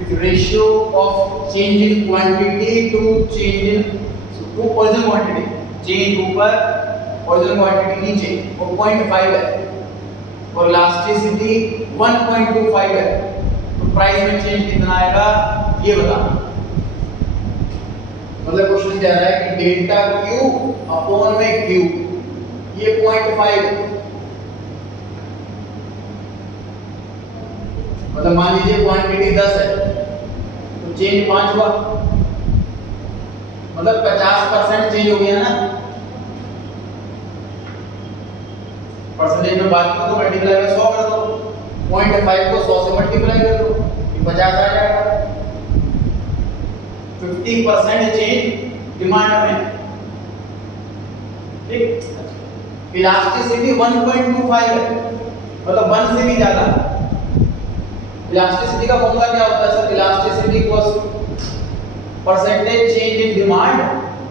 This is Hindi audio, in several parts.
if ratio of change in quantity to change in to original quantity, change ऊपर original quantity नीचे, वो 0.5 है और elasticity 1.25 है, तो प्राइस में चेंज कितना आएगा ये बताना। मतलब क्वेश्चन क्या रहा है कि डेल्टा क्यू अपॉन में क्यू, ये 0.5 है, मतलब मान लीजिए क्वांटिटी 10 है तो चेंज 5 हुआ, मतलब 50% चेंज हो गया ना। परसेंटेज में बात करो तो मल्टीप्लाई में 100 कर दो, 0.5 को 100 से मल्टीप्लाई कर दो, 50 आ जाएगा। 50% चेंज डिमांड में, ठीक। इलास्टिसिटी 1.25 है, मतलब 1 से भी ज्यादा। इलास्टिसिटी का फॉर्मूला क्या होता है sir? Elasticity equals percentage change in demand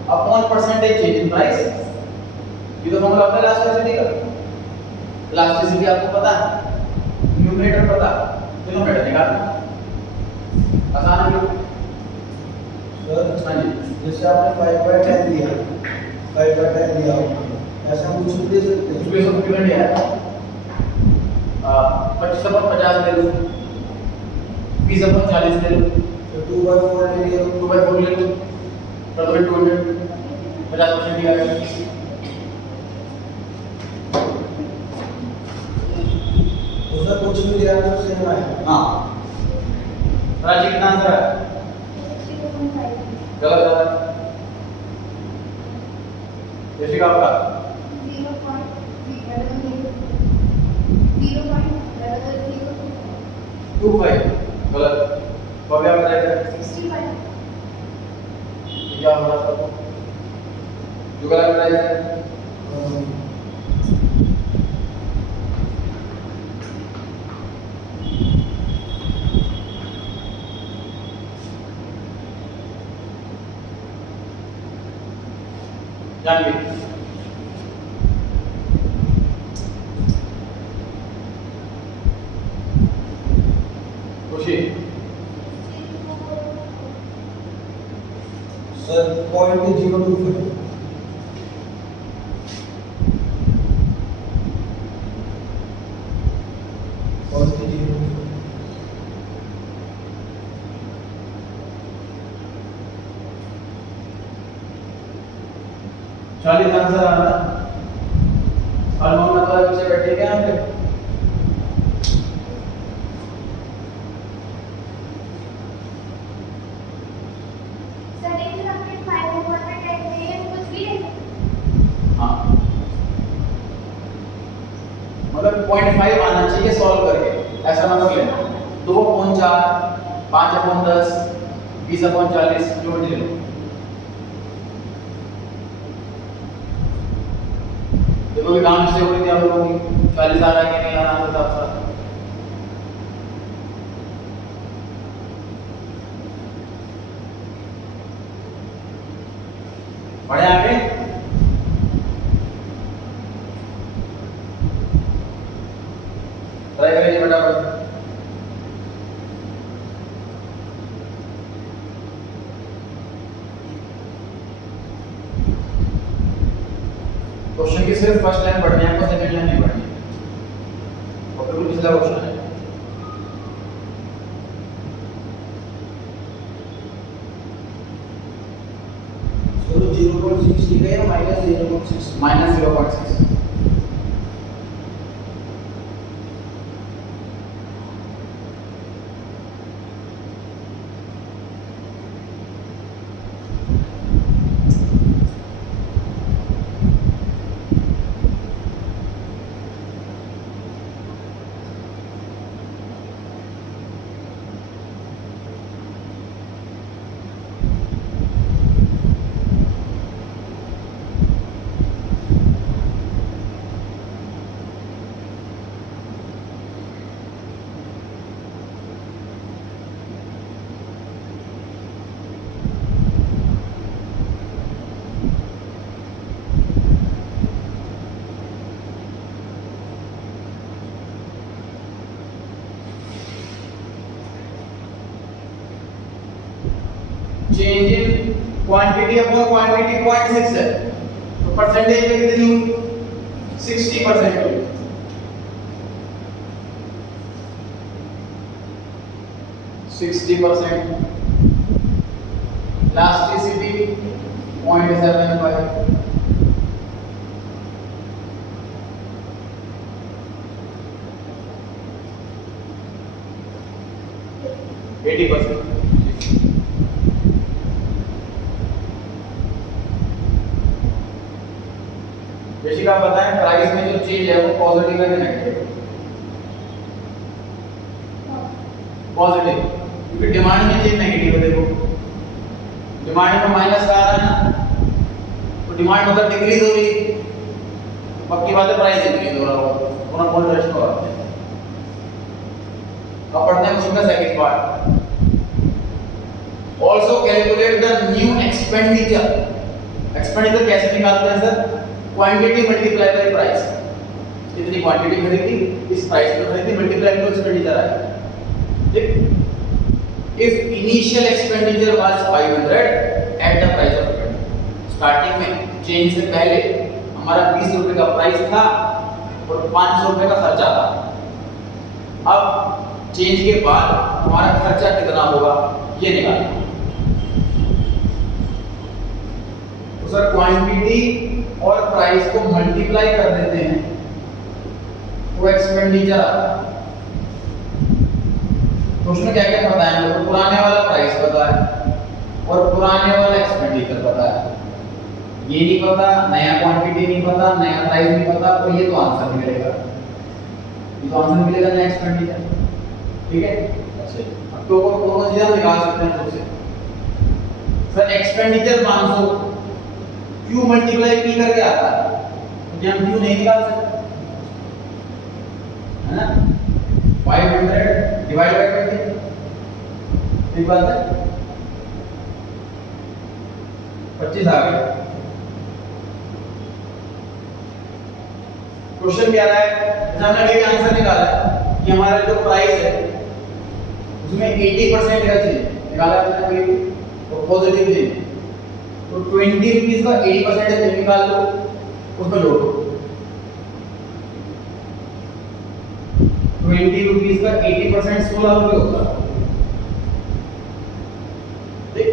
upon percentage change in price. ये तो फॉर्मूला होता है इलास्टिसिटी का। इलास्टिसिटी आपको पता है, न्यूमरेटर पता, डिनोमिनेटर निकालना आसान है सर। हाँ जी, जैसे आपने 5/10 दिया, 5/10 दिया, ऐसा हम कुछ भी दे सकते हैं। उसमें सब डिपेंड है 25/50 ले लो, 20/40 ले लो, तो 2/4 ले लिया, 2/4 ले लो, तो 200 50% दिया है। उसका कुछ भी दिया तो सेम आएगा। हाँ, राजी कितना आंसर है? गलत है। जैसे आपका 0.25 गलत। तो क्या बताया? 65 क्या होगा सर? जो गलत बताया जान लीजिए। खुशी सर 0.025 40 आंसर आ रहा है। और मोहम्मद वाले पीछे बैठे क्या हम पे? हाँ, मतलब 0.5 आना चाहिए सॉल्व करके, ऐसा नंबर लेना। 2/4, 5/10, 20/40 जोड़ ले लो। देखो भी काम से हो रही थी आप लोगों की, 40 आ रहा है कि नहीं आ रहा है साफ साफ। बढ़े आगे। ट्राई करिए फटाफट। क्वेश्चन की सिर्फ फर्स्ट लाइन पढ़नी है, आपको सेकंड लाइन नहीं पढ़नी है। और बिल्कुल पिछला क्वेश्चन है। तो 0.6 लिखा है -0.6 -0.6। Change in quantity upon quantity 0.6 है, तो परसेंटेज में कितनी होगी? 60% होगी। इलास्टिसिटी 0.75, बेसिक आप बताएं प्राइस में जो चेंज है वो पॉजिटिव है कि नेगेटिव? पॉजिटिव, क्योंकि डिमांड में चेंज नेगेटिव है। देखो डिमांड में माइनस का आ रहा है ना, तो डिमांड मतलब डिक्रीज हो रही है, पक्की बात है प्राइस इंक्रीज हो रहा होगा, दोनों कौन रेस्ट हो रहा है। अब पढ़ते हैं क्वेश्चन का second part. Also calculate the new expenditure. Expenditure कैसे निकालते हैं sir? Quantity multiply by price. कितनी क्वांटिटी खरीदी, इस प्राइस पे खरीदी, मल्टीप्लाई टू एक्सपेंडिचर आया। ठीक, if initial expenditure was 500 at the price of 20, starting में चेंज से पहले हमारा 20 रुपए का प्राइस था और 500 रुपए का खर्चा था। अब चेंज के बाद हमारा खर्चा कितना होगा ये निकालना। तो सर क्वांटिटी और प्राइस को मल्टीप्लाई कर देते हैं तो एक्सपेंडिचर आता है। तो उसमें क्या क्या पता है? तो पुराने वाला प्राइस पता है और पुराने वाला एक्सपेंडिचर पता है। ये नहीं पता, नया क्वांटिटी नहीं पता, नया प्राइस नहीं पता, तो ये तो आंसर मिलेगा, ये तो आंसर मिलेगा नया एक्सपेंडिचर। ठीक है, अच्छा अब तो दोनों चीजें निकाल सकते हैं खुद से। Sir expenditure 500 Q multiply P करके आता है, तो हम क्यू नहीं निकाल सकते, है ना? 500 डिवाइड बाय 20, ठीक बात है, 25 आ गया। क्वेश्चन क्या रहा है? हमने अभी आंसर निकाला है कि हमारा जो प्राइस है उसमें 80% का चेंज निकाला है और पॉजिटिव चेंज, तो 20 रुपीस का 80% चेंज निकाल लो, उसमें जोड़ो। 20 रुपीस का 80% 16 रुपए होगा। ठीक,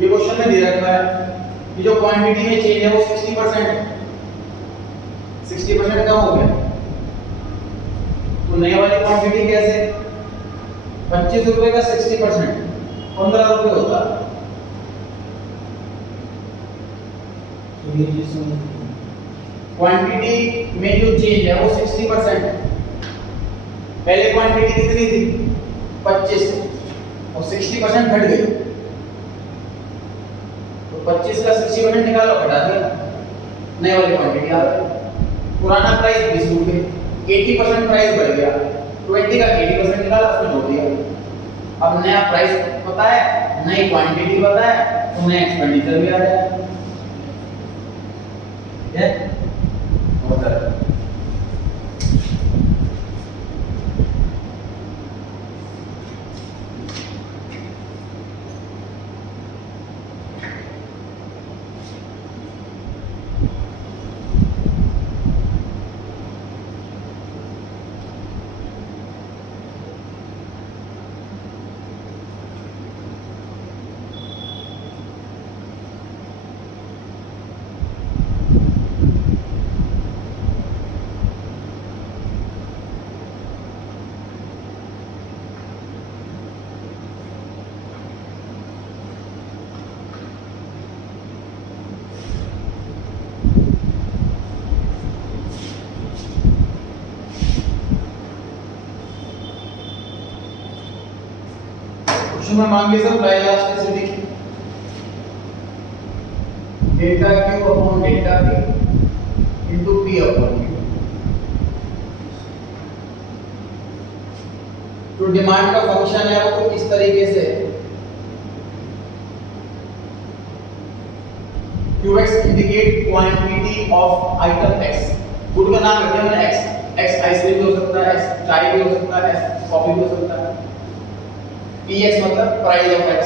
ये क्वेश्चन में दे रखा है कि जो क्वांटिटी में चेंज है वो 60% है, 60% कम हो गया, तो नए वाली क्वांटिटी कैसे? 25 रुपए का 60% 15 रुपए होता है। क्वांटिटी में जो चेंज है वो 60% है। पहले क्वांटिटी कितनी थी? 25 और 60% घट गई, तो 25 का 60% निकालो, घटा दिया, नई वाली क्वांटिटी आ गई। पुराना प्राइस 20 रुपए, 80% प्राइस बढ़ गया, 20 का 80% निकाला, उसमें जोड़ दिया। अब नया प्राइस पता है, नई क्वांटिटी पता है, तो नया एक्सपेंडिचर भी आ जाएगा। बहुत सारा में मांगे sir elasticity delta q upon delta P into P upon Q. तो डिमांड का फंक्शन है वो इस तरीके से QX indicate quantity of item X। Good का नाम रखते हैं X, X आइसक्रीम भी हो सकता है, X चाय भी हो सकता है, X कॉफी भी हो सकता है। PX मतलब प्राइस ऑफ X,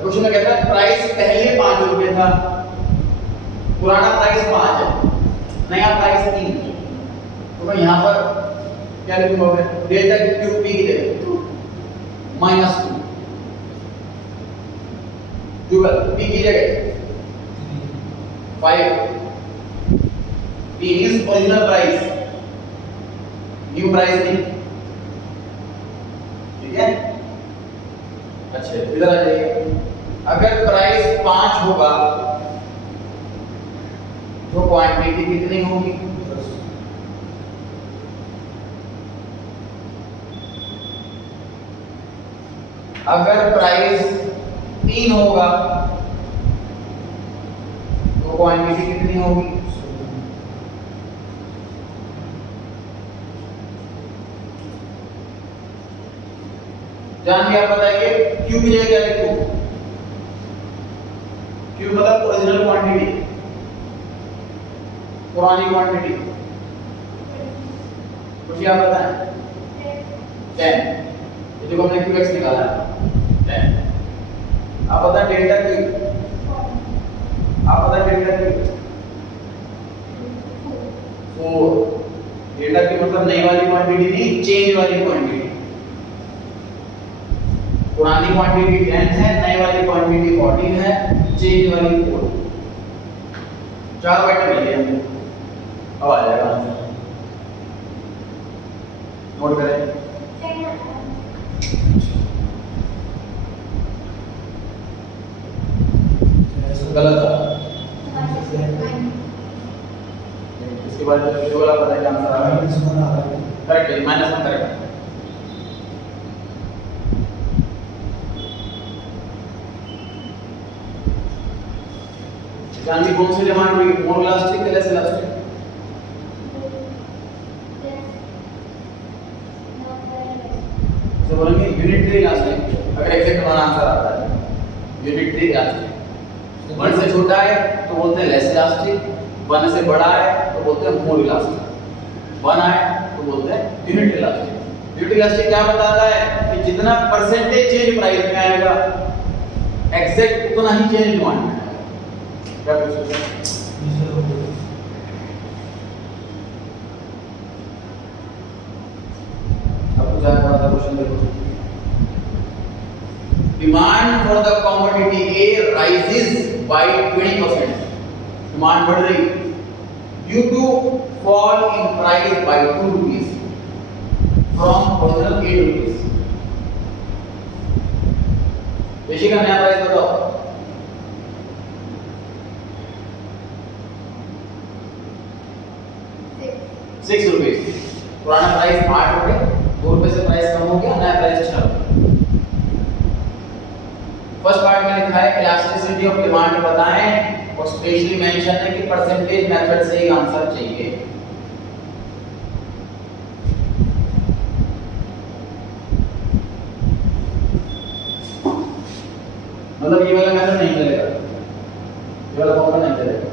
क्वेश्चन में कहता है प्राइस पहले 5 रुपए था, पुराना प्राइस 5 है, नया प्राइस 3 है, तो मैं यहाँ पर क्या लिखूंगा? डेल्टा क्यू पी की जगह -2 डुअल पी की जगह 5, P means original price, new price नहीं, ठीक है? अच्छा इधर आ जाइए, अगर प्राइस 5 होगा तो क्वांटिटी कितनी होगी? अगर प्राइस 3 होगा तो क्वांटिटी कितनी होगी? जान के आप बताइए क्यू की जगह क्या लिखूं? क्यू मतलब ओरिजिनल क्वांटिटी, पुरानी क्वांटिटी, कुछ आप बताएं। 10, ये जो हमने क्यूएक्स निकाला है 10, आप बता डेल्टा क्यू, आप बता डेल्टा क्यू 4, डेल्टा क्यू मतलब नई वाली क्वांटिटी नहीं, चेंज वाली क्वांटिटी। पुरानी क्वांटिटी 10 है, नई वाली क्वांटिटी 14 है, चेंज वाली 4। 4 वेक्टर मिल गए हमको, अब आ जाएगा आंसर, नोट करें। गलत था, इसके बाद जो वाला पता है क्या आंसर आ रहा है? करेक्ट है, -1 करेक्ट है। जानवी कौन सी डिमांड हुई? मोर इलास्टिक या लेस इलास्टिक? तो बोलेंगे यूनिटरी इलास्टिक, अगर एग्जैक्ट वन आंसर आता है यूनिटरी इलास्टिक। 1 से छोटा है तो बोलते हैं लेस इलास्टिक, 1 से बड़ा है तो बोलते हैं मोर इलास्टिक, 1 है तो बोलते हैं यूनिटरी इलास्टिक। यूनिटरी इलास्टिक क्या बताता है कि जितना परसेंटेज चेंज प्राइस में आएगा एग्जैक्ट उतना ही चेंज डिमांड में। क्या पूछ सकते हैं? अब पूछा है थोड़ा सा क्वेश्चन देखो। Demand for the commodity A rises by 20%, demand बढ़ रही due to fall in price by 2 rupees from original 8 rupees. Basic का नया प्राइस बताओ। ₹6, पुराना प्राइस 8 रुपए, 2 रुपए से प्राइस कम हो गया, नया प्राइस 6 रुपए। फर्स्ट पार्ट में लिखा है इलास्टिसिटी ऑफ डिमांड बताएं, और स्पेशली मेंशन है कि परसेंटेज मेथड से ही आंसर चाहिए। मतलब ये वाला मेथड नहीं चलेगा, ये वाला फॉर्मूला नहीं चलेगा।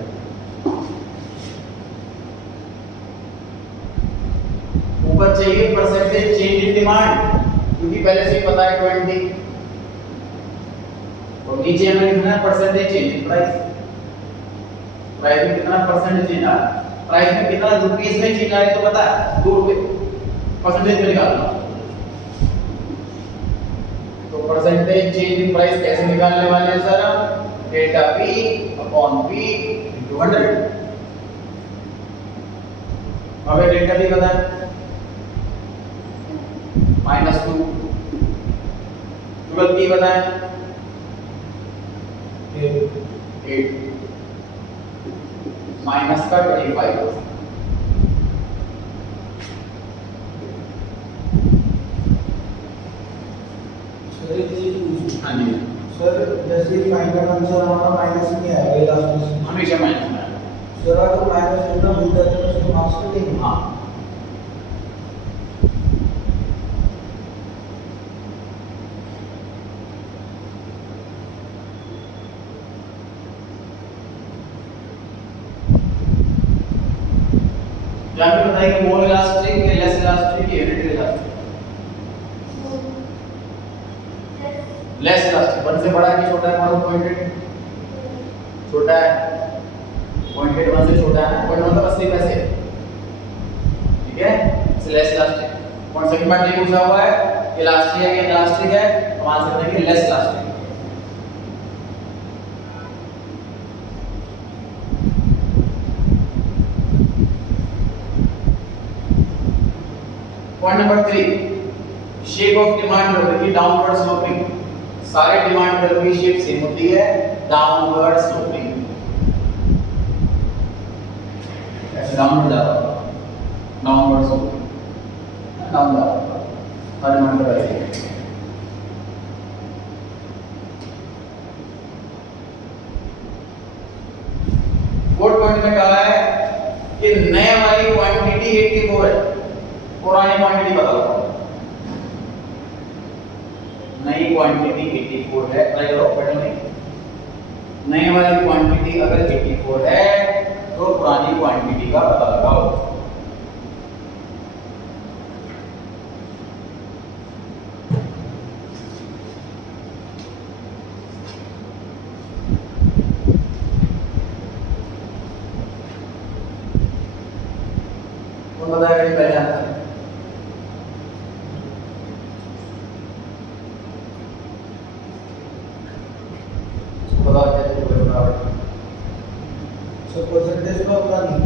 ऊपर चाहिए परसेंटेज चेंज इन डिमांड, क्योंकि पहले से ही पता है 20, और नीचे हमें लिखना है percentage change in price. Price में कितना परसेंटेज चेंज आ रहा है, प्राइस में कितना रुपीस में चेंज आ रहा है तो पता है 2 रुपए, परसेंटेज में निकालना। तो परसेंटेज चेंज इन प्राइस कैसे निकालने वाले हैं sir? Delta p upon P into 100। हमें डेल्टा पी पता है -2, डबल पी पता है 8 माइनस का 25। हाँ जी सर, जैसे फाइनल आंसर हमारा माइनस में आएगा इलास्टिक, हमेशा माइनस में आएगा। सर अगर माइनस इतना भूल जाते हैं तो उसको मार्क्स कटेंगे। हाँ, जाके बताइए कि मोर इलास्टिक या लेस इलास्टिक या यूनिटरी इलास्टिक? लेस इलास्टिक, 1 से बड़ा है कि छोटा है? हमारा पॉइंटेड छोटा है, पॉइंटेड 1 से छोटा है, पॉइंट मतलब 80 पैसे, ठीक है, इसलिए लेस इलास्टिक। और सेकंड पार्ट ये पूछा हुआ है इलास्टिक है कि इलास्टिक है, तो आंसर करेंगे less elastic. Point number 3, shape of demand curve की डाउनवर्ड स्लोपिंग। सारे डिमांड कर्व की शेप सेम होती है, डाउनवर्ड स्लोपिंग, ऐसे डाउनवर्ड जा रहा है, डाउनवर्ड स्लोपिंग, डाउन जा रहा है, हर डिमांड कर्व ऐसे। फोर्थ पॉइंट में कहा है कि नए वाली क्वांटिटी 84 है, पुरानी क्वांटिटी बता दो। नई क्वांटिटी 84 है, ट्राई करो पढ़ने में। नई वाली क्वांटिटी अगर 84 है तो पुरानी क्वांटिटी का पता लगाओ। कौन बताएगा ये पहले आंसर? सो परसेंटेज का पता नहीं,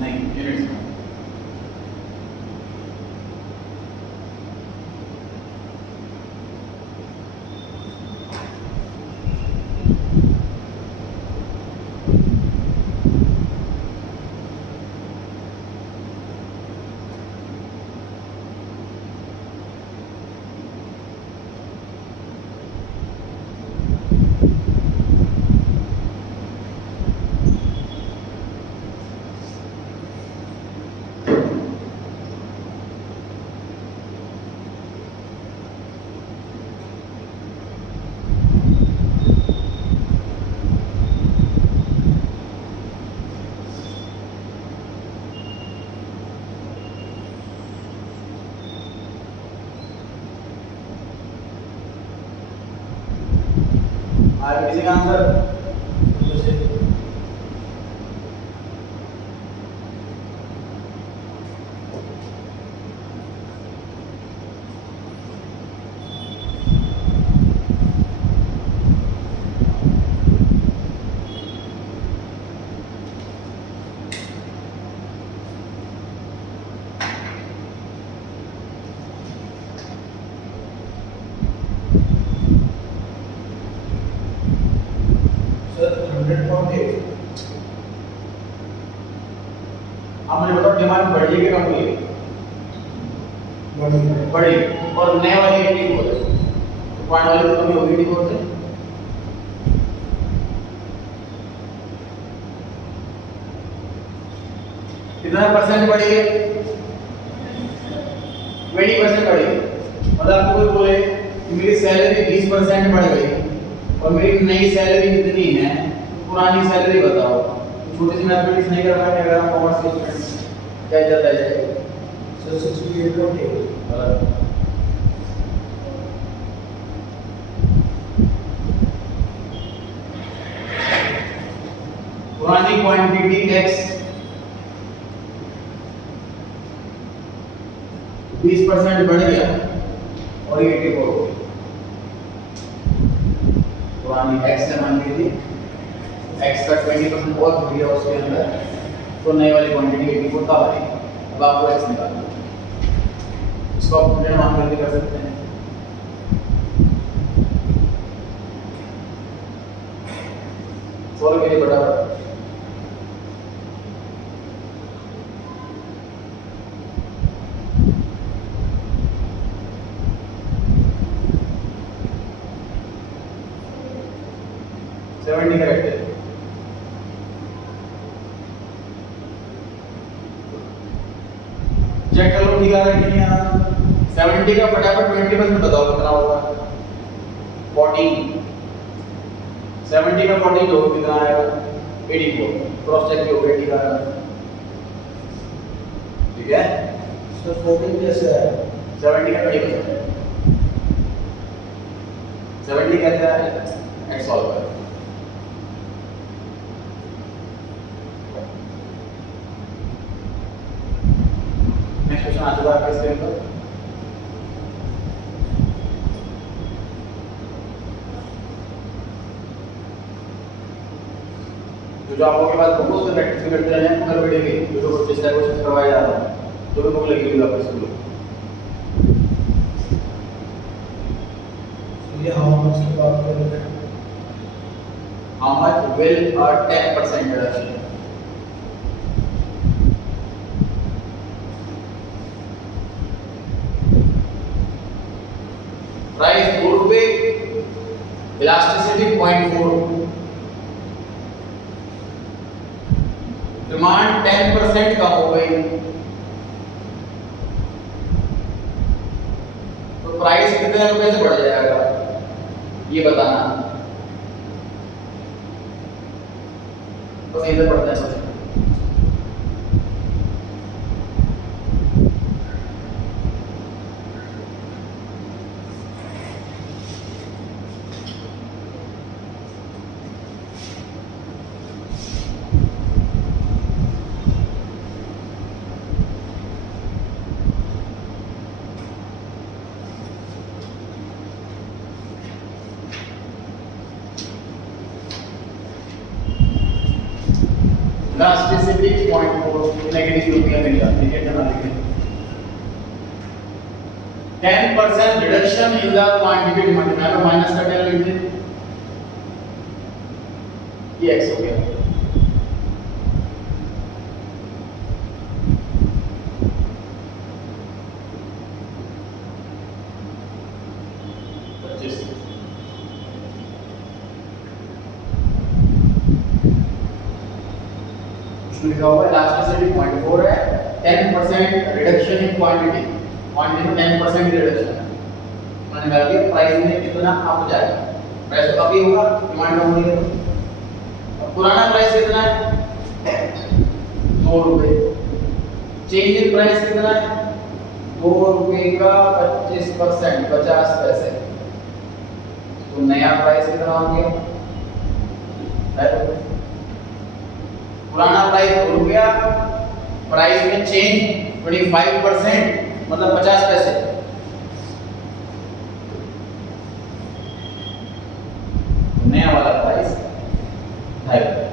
नहीं, यूनिट्स में। आगे किसी का आंसर? सर 100.8 अब मुझे बताओ डिमांड बढ़ी है कि कम हुई है? बढ़ी बढ़ी, और नए वाली 84 है, तो पॉइंट वाली तो कमी होगी 84 से। कितना परसेंट बढ़ी है? 20% बढ़ी है। मतलब आपको कोई बोले कि मेरी सैलरी 20% बढ़ गई और मेरी नई सैलरी कितनी है, तो पुरानी सैलरी बताओ। छोटी सी मैथमेटिक्स नहीं कर पाएंगे अगर आप कॉमर्स के स्टूडेंट, क्या चलता है? सर 68.8 गलत। पुरानी क्वांटिटी x 20% बढ़ गया और ये 84 हो गई। पुरानी x से मान लीजिए x का 20% और बढ़ गया उसके अंदर, तो नई वाली क्वांटिटी 84 तब आएगी। अब आपको x निकालना है, इसको आप पूरे मान करके कर सकते हैं। सॉल्व करिए बराबर। करेक्ट है। चेक कर लो ठीक आ रहा है कि नहीं आ रहा। 70 का फटाफट 20% बताओ कितना होगा? 14। 70 का 14 जो कितना आएगा? 84। क्रॉस चेक किया 80 का आएगा, ठीक है। सर 14 कैसे है? 70 का 20%। 70 कहते हैं एक्स सॉल्व कर। नेक्स्ट क्वेश्चन आ चुका है आपके स्क्रीन पर। जो आप लोगों के पास बुक उसमें प्रैक्टिस भी करते रहे हैं हर वीडियो की जो जिस तरह क्वेश्चन करवाया जा रहा है तो भी बुक लगी हुई है आपके स्कूल में। ये हाउ मच की बात कर रहे हैं। How much will a 10% reduction? Price 2 रुपए, elasticity 0.4, डिमांड 10% कम हो गई तो प्राइस कितने रुपए से बढ़ जाएगा ये बताना। बस इधर पढ़ते हैं। Elasticity 0.4 नेगेटिव यूपीए मिला। ठीक है ना, लिखें 10% reduction in the quantity demand. यहाँ पे माइनस का 10 लिख दें, ये x हो गया। लिखा हुआ है इलास्टिसिटी 0.4 है, 10% रिडक्शन इन क्वांटिटी, क्वांटिटी में 10% की रिडक्शन है। मैंने कहा कि प्राइस में कितना अप जाएगा, प्राइस तो कभी होगा, डिमांड कम होगी। अब पुराना प्राइस कितना है 2 रुपए, चेंज इन प्राइस कितना है 2 रुपए का 25% 50 पैसे, तो नया प्राइस कितना हो गया। पुराना प्राइस 2 रुपया, प्राइस में चेंज 25% मतलब 50 पैसे। नया वाला प्राइस 2.5 रुपये।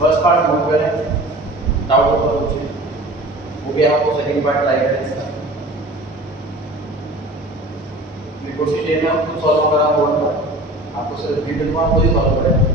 फर्स्ट पार्ट नोट करें, डाउट हो तो पूछिए, वो भी आपको सेकंड पार्ट ट्राई करें इसका। मैं कोशिश ये मैं खुद सॉल्व कर रहा हूँ बोर्ड पर, आपको सिर्फ रिपीट दूंगा, खुद ही सॉल्व करें।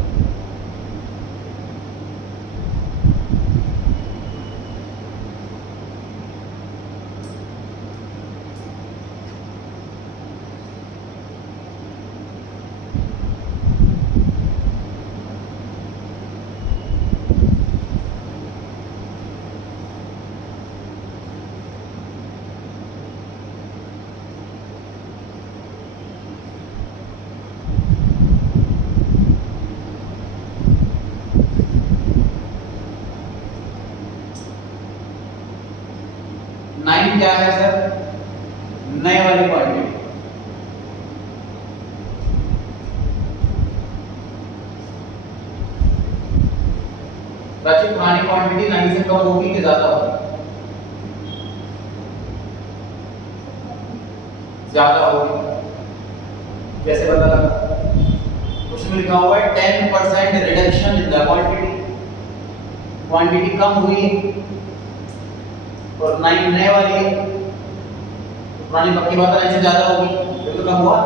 नाइन क्या है सर, नए वाली क्वांटिटी। प्राचीन पुरानी क्वांटिटी 9 से कम होगी कि ज्यादा होगी, ज्यादा होगी। कैसे पता लगा, उसमें लिखा हुआ है 10% reduction in the quantity, quantity कम हुई और 9 नए वाली है, पुरानी पक्की बात है, इससे ज्यादा होगी, ये तो कम हुआ।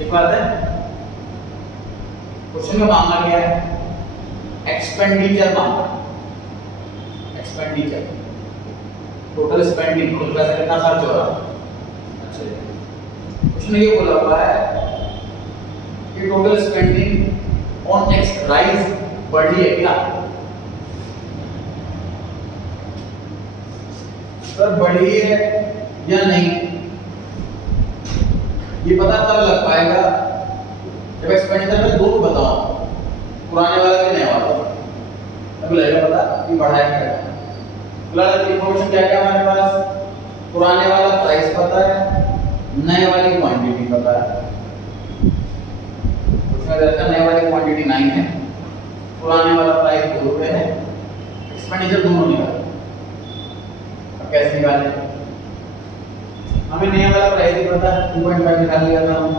एक बात है, क्वेश्चन में मांगा गया है एक्सपेंडिचर मांगा, एक्सपेंडिचर टोटल स्पेंडिंग, टोटल पैसा कितना खर्च हो रहा। अच्छा, क्वेश्चन ये बोला हुआ है कि total spending on next rise बढ़ी है क्या? सर बढ़ी है या नहीं, ये पता तब लग पाएगा जब एक्सपेंडिचर में दोनों बताओ, पुराने वाला कि नया वाला, तब लगेगा पता कि बढ़ा है क्या। फिलहाल इंफॉर्मेशन क्या क्या हमारे पास, पुराने वाला प्राइस पता है, नए वाली क्वांटिटी पता है। उसमें देखा नए वाली क्वांटिटी 9 है, पुराने वाला प्राइस 2 रुपए है, एक्सपेंडिचर दोनों निकाले। अब कैसे निकाले? हमें नया वाला प्राइस ही पता है, 2.5 निकाल लिया था हम,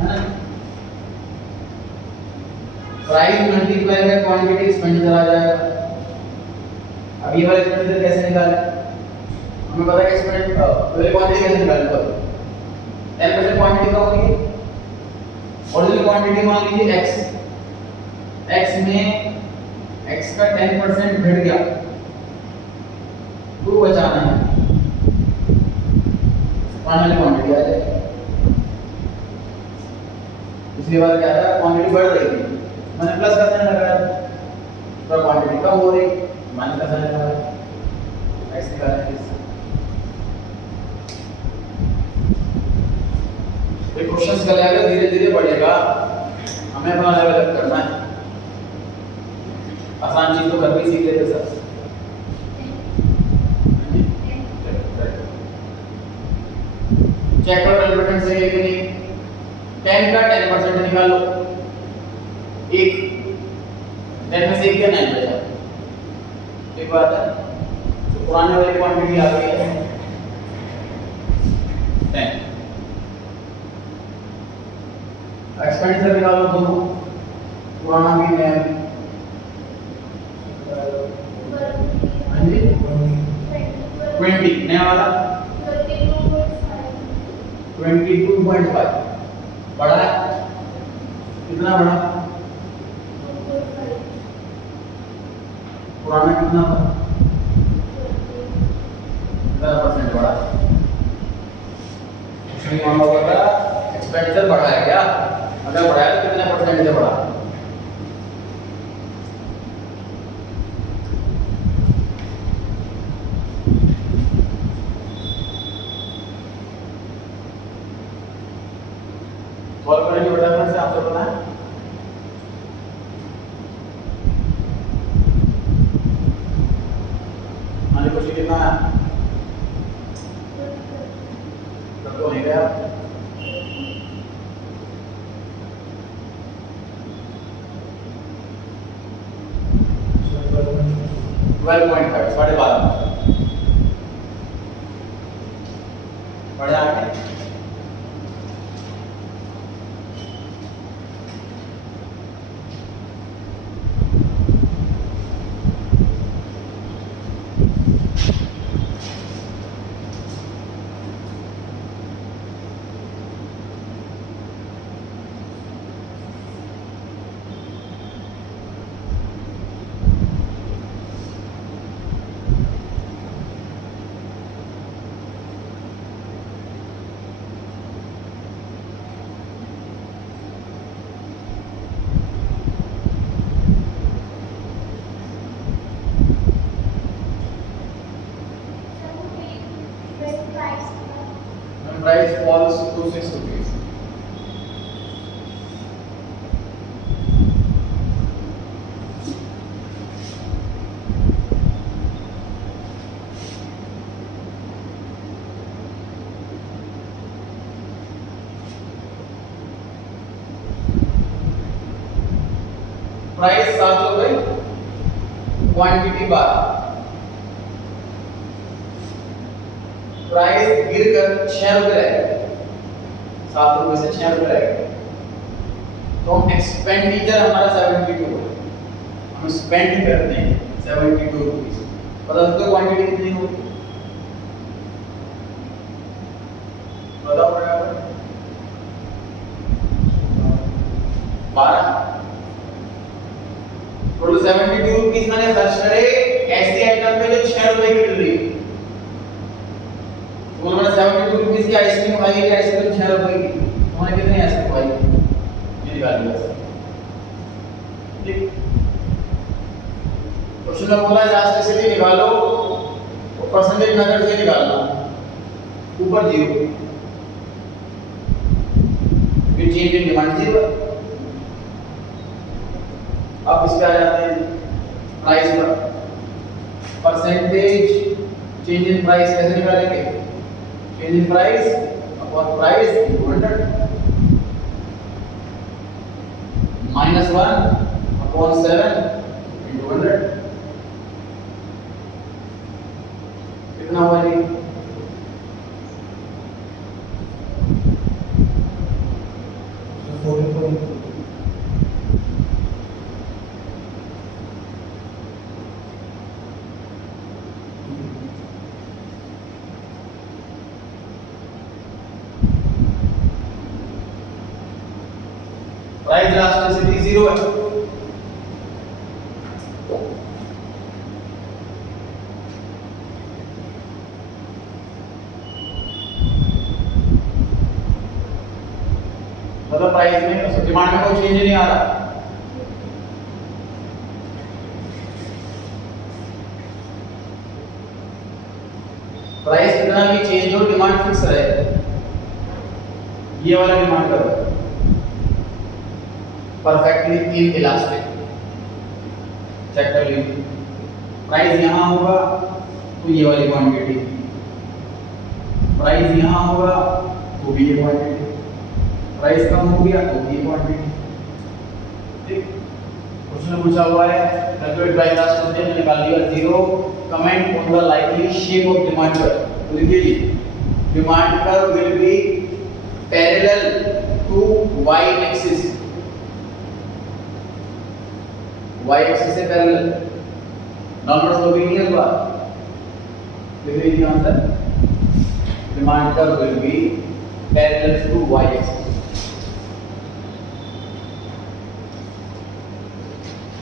है ना? Price multiply by quantity expenditure आ जाएगा। अब ये वाला एक्सपेंडिचर कैसे निकाले? हमें पता है कि एक्सपेंडिचर पहले क्वांटिटी कैसे निकालें, तो 10% क्वांटिटी का होगी, ओरिजिनल क्वांटिटी मान लीजिए x में x का 10% घट गया, 2 बचाना है, फाइनल क्वांटिटी आ जाएगी। इसलिए बात क्या था, क्वांटिटी बढ़ रही थी, मैंने प्लस का साइन लगाया, तो क्वांटिटी कम हो रही, माइनस का साइन लगाया, x निकालेंगे। ये क्वेश्चंस का लेवल धीरे धीरे बढ़ेगा, हमें अपना लेवल अप करना है। आसान चीज तो कर भी सीख लेते सर। चेक करो 10% सही है कि नहीं। 10 का 10% निकालो, 1 10 में से 1 क्या 9 बचा, एक बात है। तो पुराने वाली क्वांटिटी आ गई है 10, एक्सपेंडिचर निकालो दोनों, पुराना भी नया भी। हाँ जी 20, नया वाला 22.5 बढ़ा है, कितना बढ़ा? पुराना कितना था? 10% बढ़ा। उसमें मामला हुआ था एक्सपेंडिचर बढ़ा है क्या, अगर बढ़ा है तो कितने परसेंट से बढ़ा? सॉल्व करेंगे बेटा, फिर से आंसर बताएं। मान लीजिए क्वेश्चन कितना है, तब तो नहीं गया 12.5, 12.5 बढ़िया आगे। Price falls to 6 rupees. Price 7 रुपए, क्वांटिटी 12, प्राइस गिरकर 6 रुपए रह गया, 7 रुपए से 6 रुपए रह गया, तो हम एक्सपेंडिचर हमारा 72 है, हम स्पेंड करते हैं 72 रुपीस। पता सकते हो क्वांटिटी कितनी होगी? बताओ बराबर 12। टोटल 72 रुपीस मैंने खर्च करे ऐसी आइटम पे जो 6 रुपए की मिल रही है। तो मैंने 72 रुपीस की आइसक्रीम खाई है, आइसक्रीम 6 रुपए की, तो हमारे कितने ऐसे भाई ये निकाल लिया। ठीक, क्वेश्चन में बोला इलास्टिसिटी निकालो तो परसेंटेज मेथड से निकालना, ऊपर 0 ये चेंज इन डिमांड 0। अब इस पे आ जाते हैं प्राइस पर, परसेंटेज चेंज इन प्राइस कैसे निकालेंगे, change in price upon price into 100 -1 upon 7 into 100 कितना हुआ जी, प्राइस इलास्टिसिटी 0 है। मतलब प्राइस में डिमांड में कोई चेंज नहीं आ रहा। प्राइस कितना भी चेंज हो डिमांड फिक्स रहे, ये वाला डिमांड कर रहा है परफेक्टली इन इलास्टिक। चेक कर लीजिए, प्राइस यहां होगा तो ये वाली क्वांटिटी, प्राइस यहां होगा तो भी ये क्वांटिटी, प्राइस कम हो गया तो ये क्वांटिटी। ठीक, क्वेश्चन पूछा हुआ है कैलकुलेट प्राइस इलास्टिसिटी, मैंने निकाल लिया 0। Comment on the likely shape of demand curve, तो लिखिए demand curve will be parallel to y axis, y axis से पैरेलल, नंबर्स को भी नहीं हुआ, लिख लीजिए answer, demand curve will be parallel to y axis.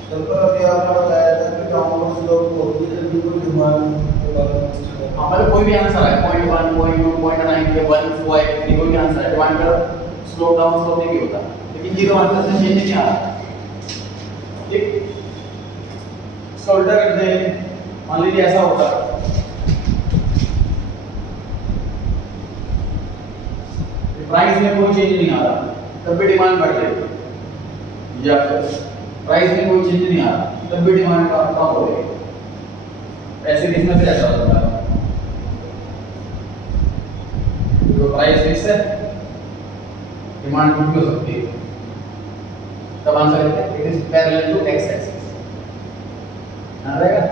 Sir अभी आपने बताया था कि डाउनवर्ड स्लोप होती है जब भी डिमांड के बारे में पूछा जाए। हमारे कोई भी आंसर है 0.1 0.2 0.9 या 1 5 कोई भी आंसर है, demand curve slow down slow नहीं होता, लेकिन 0 आंसर से चेंज नहीं आ रहा। ठीक, इसका उल्टा करते हैं, मान लीजिए ऐसा होता, प्राइस में कोई चेंज नहीं आ रहा तब भी डिमांड बढ़ रही, या फिर प्राइस में कोई चेंज नहीं आ रहा तब भी डिमांड कम हो रही है, ऐसे केस में फिर ऐसा होता है, जो प्राइस फिक्स है डिमांड भी हो सकती है, तब आंसर है it is parallel to x axis. ध्यान रहेगा।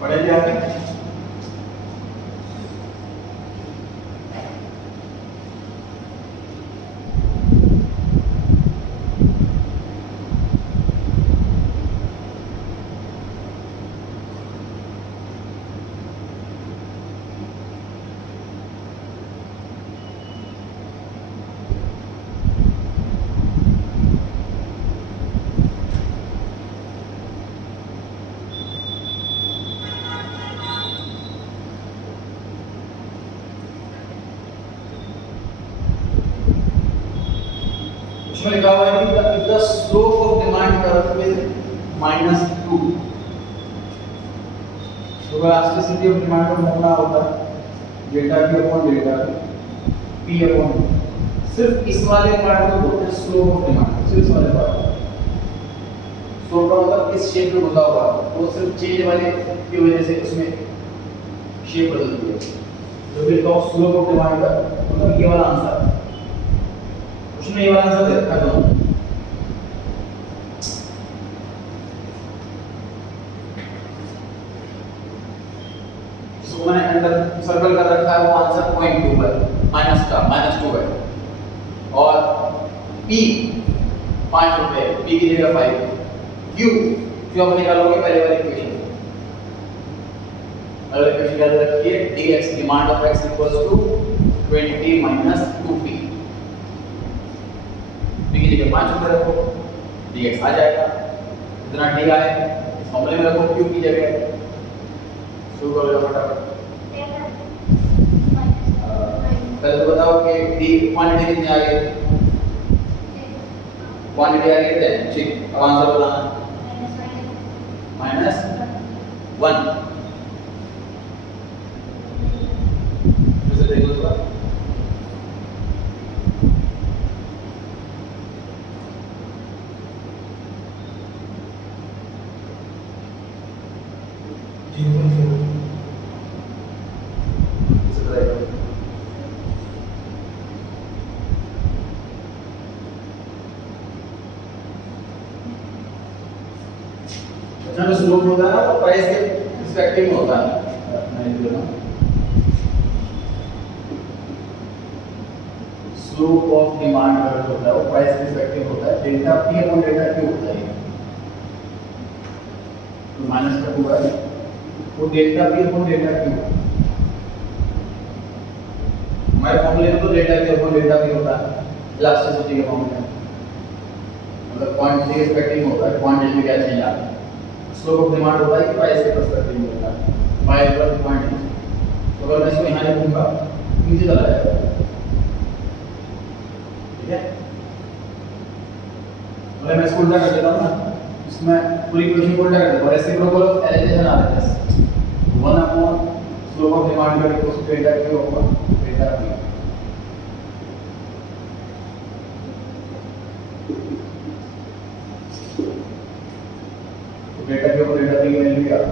पढ़े आपने इसमें लिखा हुआ है कि if the slope of demand curve is -2, तो इलास्टिसिटी ऑफ डिमांड का फॉर्मूला होता है delta Q upon delta P upon, सिर्फ इस वाले पार्ट को बोलते हैं स्लोप ऑफ डिमांड, सिर्फ इस वाले पार्ट, स्लोप का मतलब इस शेप में बदला हुआ वो सिर्फ चेंज वाले की वजह से उसमें शेप बदलती है, जो भी लिखा स्लोप ऑफ डिमांड का मतलब ये वाला आंसर, उसमें ये वाला आंसर दे रखा है। इसको मैंने अंदर सर्कल कर रखा है, वो आंसर 0.2 है, -2 है, और P 5 रुपए, P की जगह 5, Q जो आप निकालोगे पहले वाली इक्वेशन, अगले इक्वेशन याद रखिए dx demand of x equals to 20 minus 2p, p की जगह 5 रुपए रखो, dx आ जाएगा, इतना d आए इस फॉर्मूले में रखो q की जगह, शुरू करो फटाफट। पहले तो बताओ कि डी क्वांटिटी कितनी आ गई? क्वांटिटी आ गई 10, ठीक। अब आंसर बताना। -1 फिर से देखो थोड़ा। अच्छा, जो स्लोप होता है ना वो प्राइस के रिस्पेक्टिव में होता है। मैं लिख देता हूं। स्लोप ऑफ डिमांड जो होता है वो प्राइस के रिस्पेक्टिव होता है। Delta p upon delta Q होता है। तो माइनस का पूरा है वो delta p upon delta Q. हमारे फॉर्मूले में तो delta p upon delta P होता है इलास्टिसिटी के फॉर्मूले में। मतलब क्वांटिटी के रिस्पेक्टिव में होता है, क्वांटिटी में क्या चेंज आता है। स्लोप ऑफ डिमांड होता है कि प्राइस के पर्सपेक्टिव में होता है बाय प्लस क्वांटिटी। तो अगर मैं इसको यहाँ लिखूंगा नीचे चला जाएगा, ठीक है। अगर मैं इसको उल्टा कर देता हूँ ना, इसमें पूरी इक्वेशन को उल्टा कर देता हूँ। रेसिप्रोकल ऑफ एलिवेशन आ रहा है 1 अपॉन स्लोप ऑफ डिमांड का equal to delta q upon delta p. Delta q upon delta p की वैल्यू क्या है?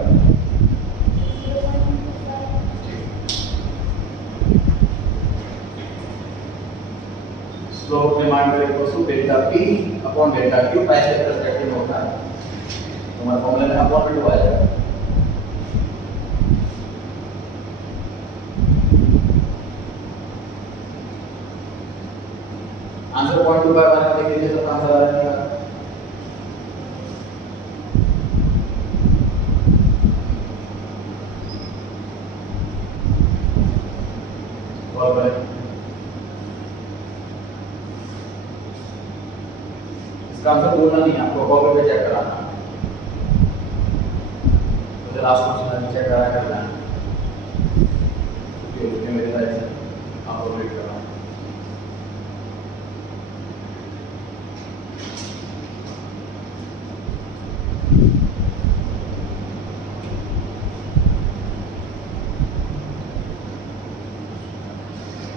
स्लोप ऑफ डिमांड का equal to delta p upon delta q price के पर्सपेक्टिव में होता है। तो हमारे फॉर्मूले में अपॉन टू आ जाएगा। आंसर 0.25 बार देख लीजिए तो आंसर आ जाएगा। और इसका आंसर बोलना नहीं है, आपको कॉपी पे चेक कराना है। मुझे लास्ट क्वेश्चन चेक करा करना है। मेरे साइड से आपको वेट करना